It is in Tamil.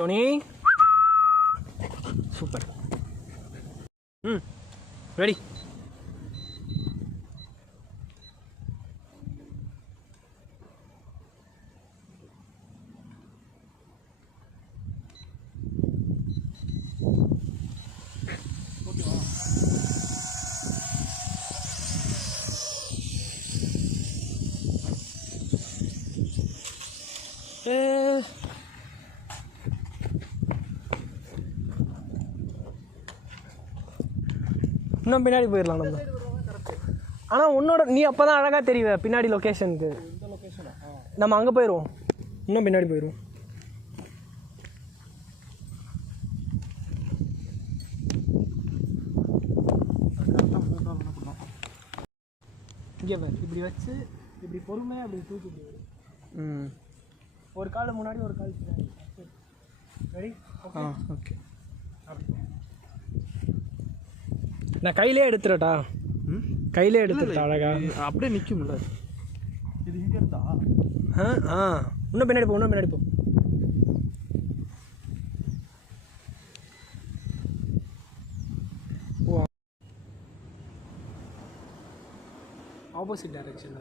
டோனி சூப்பர். ரெடி. ஓகேவா? இன்னும் பின்னாடி போயிடலாம் நம்ம. ஆனால் உன்னோட நீ அப்போ தான் அழகாக தெரியுவ பின்னாடி லொக்கேஷனுக்கு. நம்ம அங்கே போயிடுவோம், இன்னும் பின்னாடி போயிடுவோம். இங்கே இப்படி வச்சு இப்படி பொறுமையாக அப்படி தூக்கிட்டு ஒரு கால் முன்னாடி ஒரு கால் பின்னாடி. ரெடி? ஓகே. நான் கையிலே எடுத்துறட்டா? கையிலே எடுத்துட்டா அழகா அப்படியே நிற்கும்ல இது. இங்கே இருந்தா இன்னும் பின்னாடி போ, இன்னும் பின்னாடி போ. Opposite direction.